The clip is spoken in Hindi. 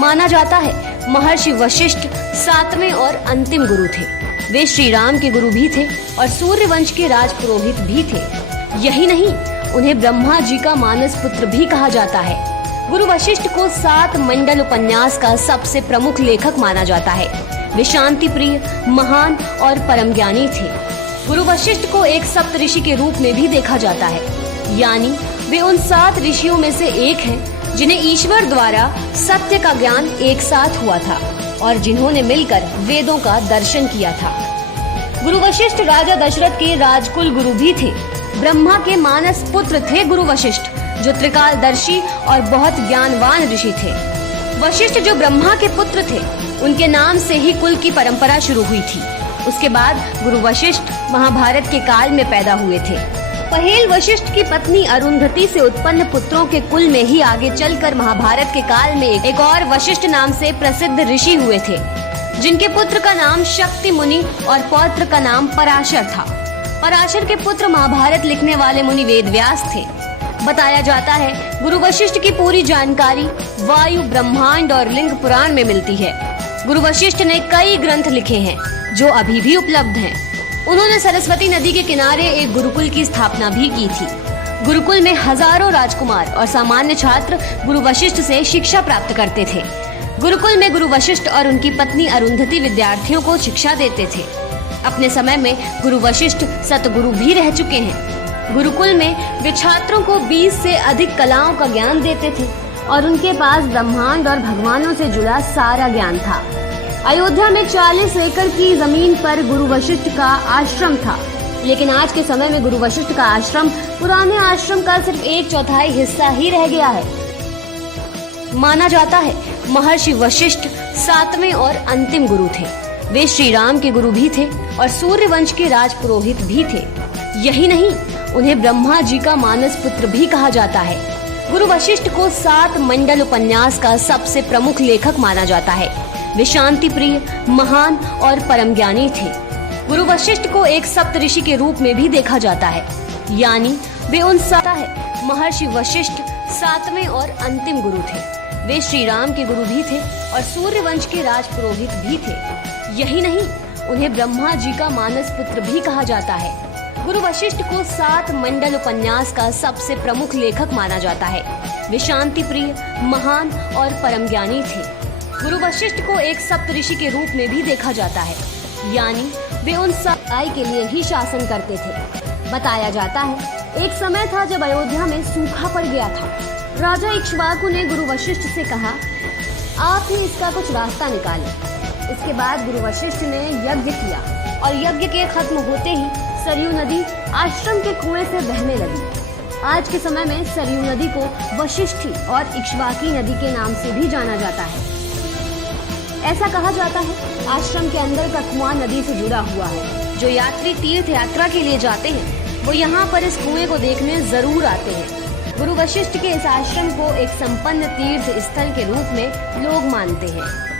माना जाता है महर्षि वशिष्ठ 7वें और अंतिम गुरु थे। वे श्री राम के गुरु भी थे और सूर्य वंश के राज पुरोहित भी थे। यही नहीं, उन्हें ब्रह्मा जी का मानस पुत्र भी कहा जाता है। गुरु वशिष्ठ को 7 मंडल उपन्यास का सबसे प्रमुख लेखक माना जाता है। वे शांति प्रिय, महान और परम ज्ञानी थे। गुरु वशिष्ठ को एक सप्तऋषि के रूप में भी देखा जाता है, यानी वे उन 7 ऋषियों में से एक हैं जिन्हें ईश्वर द्वारा सत्य का ज्ञान एक साथ हुआ था और जिन्होंने मिलकर वेदों का दर्शन किया था। गुरु वशिष्ठ राजा दशरथ के राजकुल गुरु भी थे। ब्रह्मा के मानस पुत्र थे गुरु वशिष्ठ, जो त्रिकालदर्शी और बहुत ज्ञानवान ऋषि थे। वशिष्ठ जो ब्रह्मा के पुत्र थे, उनके नाम से ही कुल की परंपरा शुरू हुई थी। उसके बाद गुरु वशिष्ठ महाभारत के काल में पैदा हुए थे। पहेल वशिष्ठ की पत्नी अरुंधति से उत्पन्न पुत्रों के कुल में ही आगे चलकर महाभारत के काल में एक और वशिष्ठ नाम से प्रसिद्ध ऋषि हुए थे, जिनके पुत्र का नाम शक्ति मुनि और पौत्र का नाम पराशर था। पराशर के पुत्र महाभारत लिखने वाले मुनि वेदव्यास थे। बताया जाता है गुरु वशिष्ठ की पूरी जानकारी वायु, ब्रह्मांड और लिंग पुराण में मिलती है। गुरु वशिष्ठ ने कई ग्रंथ लिखे हैं जो अभी भी उपलब्ध हैं। उन्होंने सरस्वती नदी के किनारे एक गुरुकुल की स्थापना भी की थी। गुरुकुल में हजारों राजकुमार और सामान्य छात्र गुरु वशिष्ठ से शिक्षा प्राप्त करते थे। गुरुकुल में गुरु वशिष्ठ और उनकी पत्नी अरुंधति विद्यार्थियों को शिक्षा देते थे। अपने समय में गुरु वशिष्ठ सतगुरु भी रह चुके हैं। गुरुकुल में वे छात्रों को 20 से अधिक कलाओं का ज्ञान देते थे और उनके पास ब्रह्मांड और भगवानों से जुड़ा सारा ज्ञान था। अयोध्या में 40 एकड़ की जमीन पर गुरु वशिष्ठ का आश्रम था, लेकिन आज के समय में गुरु वशिष्ठ का आश्रम पुराने आश्रम का सिर्फ 1/4 हिस्सा ही रह गया है। माना जाता है महर्षि वशिष्ठ 7वें और अंतिम गुरु थे। वे श्री राम के गुरु भी थे और सूर्य वंश के राज पुरोहित भी थे। यही नहीं, उन्हें ब्रह्मा जी का मानस पुत्र भी कहा जाता है। गुरु वशिष्ठ को 7 मंडल उपन्यास का सबसे प्रमुख लेखक माना जाता है। वे शांति प्रिय, महान और परम ज्ञानी थे। गुरु वशिष्ठ को एक सप्तऋषि के रूप में भी देखा जाता है, यानी वे उन 7 है महर्षि वशिष्ठ 7वें और अंतिम गुरु थे। वे श्री राम के गुरु भी थे और सूर्य वंश के राज पुरोहित भी थे। यही नहीं, उन्हें ब्रह्मा जी का मानस पुत्र भी कहा जाता है। गुरु वशिष्ठ को 7 मंडल उपन्यास का सबसे प्रमुख लेखक माना जाता है। वे शांति प्रिय, महान और परम ज्ञानी थे। गुरु वशिष्ठ को एक सप्तऋषि के रूप में भी देखा जाता है, यानी वे उन सदाई के लिए ही शासन करते थे। बताया जाता है एक समय था जब अयोध्या में सूखा पड़ गया था। राजा इक्ष्वाकु ने गुरु वशिष्ठ से कहा, आप ही इसका कुछ रास्ता निकालें। इसके बाद गुरु वशिष्ठ ने यज्ञ किया और यज्ञ के खत्म होते ही सरयू नदी आश्रम के कुएं से बहने लगी। आज के समय में सरयू नदी को वशिष्ठी और इक्ष्वाकी नदी के नाम से भी जाना जाता है। ऐसा कहा जाता है आश्रम के अंदर का कुआं नदी से जुड़ा हुआ है। जो यात्री तीर्थ यात्रा के लिए जाते हैं वो यहाँ पर इस कुएं को देखने जरूर आते हैं। गुरु वशिष्ठ के इस आश्रम को एक संपन्न तीर्थ स्थल के रूप में लोग मानते हैं।